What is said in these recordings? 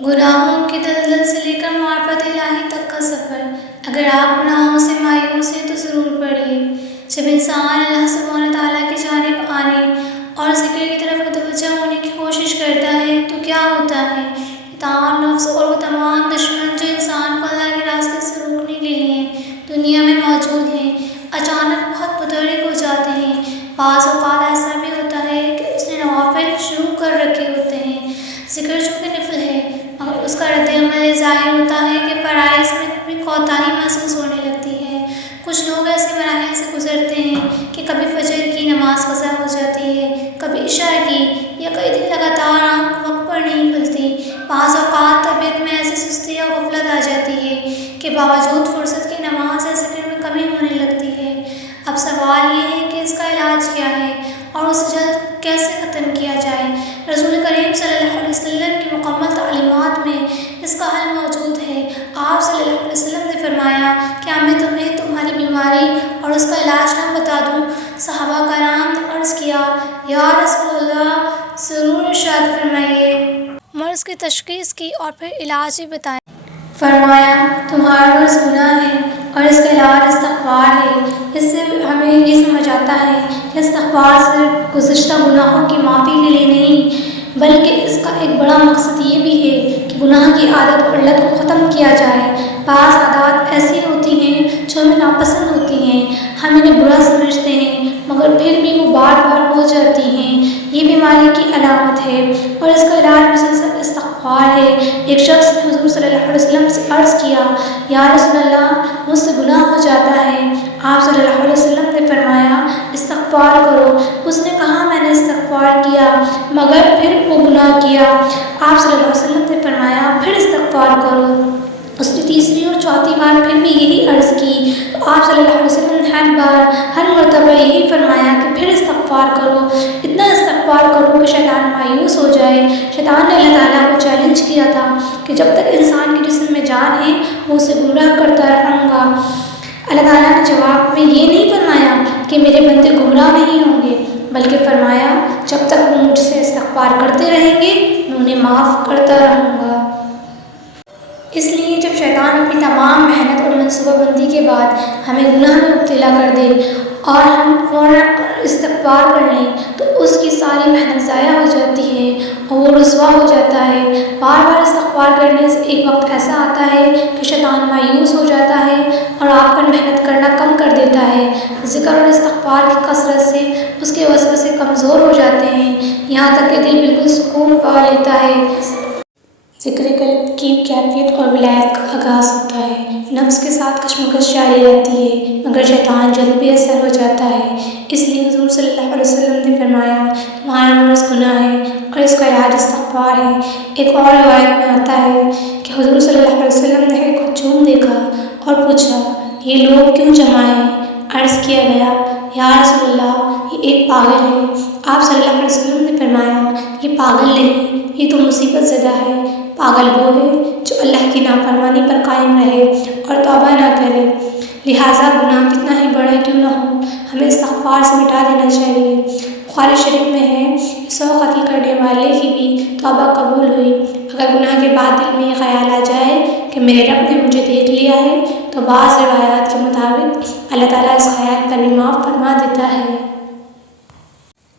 گناہوں کی دلدل سے لے کر معرفت الہی تک کا سفر۔ اگر آپ گناہوں سے مایوس ہیں تو ضرور پڑھیے۔ جب انسان اللہ سبحانہ تعالیٰ کی جانب آنے اور ذکر کی طرف متوجہ ہونے کی کوشش کرتا ہے تو کیا ہوتا ہے؟ تمام نفس اور وہ تمام دشمن جو انسان کو اللہ کے راستے سے روکنے کے لیے دنیا میں موجود ہیں، اچانک بہت متحرک ہو جاتے ہیں۔ بعض اوقات ایسا بھی ہوتا ہے کہ اس نے نوافل شروع کر رکھے ہوتے ہیں، ذکر چونکہ نفل ہے، مگر اس کا رد عمل یہ ظاہر ہوتا ہے کہ فرائض میں بھی کوتاہی محسوس ہونے لگتی ہے۔ کچھ لوگ ایسے مراحل سے گزرتے ہیں کہ کبھی فجر کی نماز قضا ہو جاتی ہے، کبھی عشاء کی، یا کئی دن لگاتار آنکھ وقت پر نہیں کھلتی۔ بعض اوقات طبیعت میں ایسی سستی یا غفلت آ جاتی ہے کہ باوجود فرصت کی نماز یا ذکر میں کمی ہونے لگتی ہے۔ اب سوال یہ ہے کہ اس کا علاج کیا ہے اور اسے جلد کیسے ختم کیا جائے؟ رسول کریم صلی اللہ علیہ وسلم کی مکمل تعلیمات میں اس کا حل موجود ہے۔ آپ صلی اللہ علیہ وسلم نے فرمایا، کیا میں تمہیں تمہاری بیماری اور اس کا علاج نہ بتا دوں؟ صحابہ کرام نے عرض کیا، یا رسول اللہ، ضرور ارشاد فرمائیے۔ مرض کی تشخیص کی اور پھر علاج بھی بتائیں۔ فرمایا، تمہارا مرض گناہ ہے اور اس کا علاج استغفار ہے۔ اس سے ہمیں یہ سمجھ آتا ہے کہ استغفار صرف گزشتہ گناہوں کی معافی کے لیے نہیں، بلکہ اس کا ایک بڑا مقصد یہ بھی ہے کہ گناہ کی عادت اور علت کو ختم کیا جائے۔ بعض عادات ایسی ہوتی ہیں جو ہمیں ناپسند ہوتی ہیں، ہم انہیں برا سمجھتے ہیں، مگر پھر بھی وہ بار بار ہو جاتی ہیں۔ یہ بیماری کی علامت ہے اور اس کا علاج مسلسل استغفار ہے۔ ایک شخص نے حضور صلی اللہ علیہ وسلم سے عرض کیا، یا رسول اللہ، مجھ سے گناہ ہو جاتا ہے۔ آپ صلی اللہ علیہ وسلم نے فرمایا، استغفار کرو۔ اس نے کہا، میں نے استغفار کیا مگر پھر وہ گناہ کیا۔ آپ صلی اللہ علیہ وسلم نے فرمایا، پھر استغفار کرو۔ اس نے تیسری اور چوتھی بار پھر بھی یہی عرض کی تو آپ صلی اللہ علیہ وسلم نے ہر مرتبہ یہی فرمایا کہ پھر استغفار کرو۔ اتنا استغفار کرو کہ شیطان مایوس ہو جائے۔ شیطان نے اللہ تعالیٰ کو چیلنج کیا تھا کہ جب تک انسان کے جسم میں جان ہے وہ اسے گمراہ کرتا رہوں گا۔ اللہ تعالیٰ نے جواب میں یہ نہیں فرمایا کہ میرے بندے گمراہ نہیں ہوں گے، بلکہ فرمایا، جب تک وہ مجھ سے استغفار کرتے رہیں گے میں انہیں معاف کرتا رہوں گا۔ اس لیے جب شیطان اپنی تمام محنت اور منصوبہ بندی کے بعد ہمیں گناہ میں مبتلا کر دے اور ہم فوراً استغفار کر لیں تو اس کی ساری محنت ضائع ہو جاتی ہے اور وہ رسوا ہو جاتا ہے۔ بار بار استغفار کرنے سے ایک وقت ایسا آتا ہے کہ شیطان مایوس ہو جاتا ہے اور آپ پر محنت کرنا کم کر دیتا ہے۔ ذکر اور استغفار کی کثرت سے اس کے وسوسے کمزور ہو جاتے ہیں، یہاں تک کہ دل بالکل سکون پا لیتا ہے۔ ذکر قلب کی کیفیت اور ولایت کا آغاز ہوتا ہے۔ نفس کے ساتھ کشمکش جاری رہتی ہے مگر شیطان جلد بے اثر ہو جاتا ہے۔ اس لیے حضور صلی اللہ علیہ وسلم نے فرمایا، تمہارا مرض گناہ ہے اور اس کا علاج استغفار ہے۔ ایک اور روایت میں آتا ہے کہ حضور صلی اللہ علیہ وسلم نے ایک ہجوم دیکھا اور پوچھا، یہ لوگ کیوں جمع ہیں؟ عرض کیا گیا، یا رسول اللہ، یہ ایک پاگل ہے۔ آپ صلی اللہ علیہ وسلم نے فرمایا، یہ پاگل نہیں، یہ تو مصیبت زدہ ہے۔ پاگل وہ ہے جو اللہ کی نافرمانی پر قائم رہے اور توبہ نہ کرے۔ لہٰذا گناہ کتنا ہی بڑا کیوں نہ ہو، ہمیں استغفار سے مٹا دینا چاہیے۔ بخاری شریف میں ہے، 100 قتل کرنے والے کی بھی توبہ قبول ہوئی۔ اگر گناہ کے بعد دل میں یہ خیال آ جائے کہ میرے رب نے مجھے دیکھ لیا ہے تو بعض روایات کے مطابق اللہ تعالیٰ اس خیال پر بھی معاف فرما دیتا ہے۔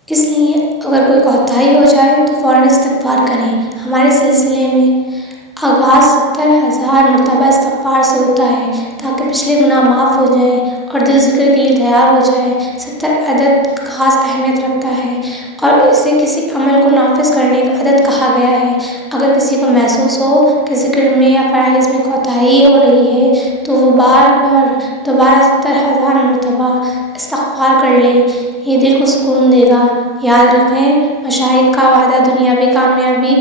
اس لیے اگر کوئی کوتاہی ہو جائے تو فوراً استغفار کریں۔ ہمارے سلسلے میں آغاز 70,000 مرتبہ استغفار سے ہوتا ہے تاکہ پچھلے گناہ معاف ہو جائیں اور دل ذکر کے لیے تیار ہو جائے۔ 70 عدد خاص اہمیت رکھتا ہے اور اسے کسی عمل کو نافذ کرنے کا عدد کہا گیا ہے۔ اگر کسی کو محسوس ہو کہ ذکر میں یا فرائض میں کوتاہی ہو رہی ہے تو وہ بار بار دوبارہ 70,000 مرتبہ استغفار کر لے، یہ دل کو سکون دے گا۔ یاد رکھیں، مشائخ کا وعدہ دنیاوی کامیابی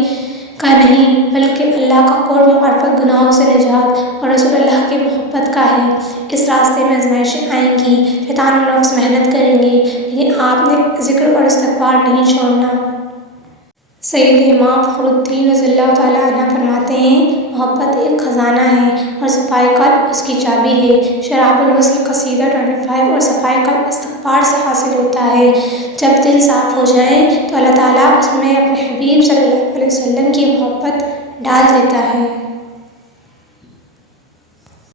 کا نہیں بلکہ اللہ کا قرب، معرفت، گناہوں سے نجات اور رسول اللہ کی محبت کا ہے۔ اس راستے میں آزمائشیں آئیں گی، شیطان اور نفس محنت کریں گے، لیکن آپ نے ذکر اور استغفار نہیں چھوڑنا۔ سید امام فخر الدین رضی اللہ تعالیٰ عنہ فرماتے ہیں، محبت ایک خزانہ ہے اور صفائے قلب اس کی چابی ہے۔ شراب الوصل قصیدہ 25 اور صفائے قلب استغفار سے حاصل ہوتا ہے۔ جب دل صاف ہو جائیں تو اللہ تعالیٰ اس میں اپنے حبیب صلی اللہ علیہ وسلم کی محبت ڈال دیتا ہے۔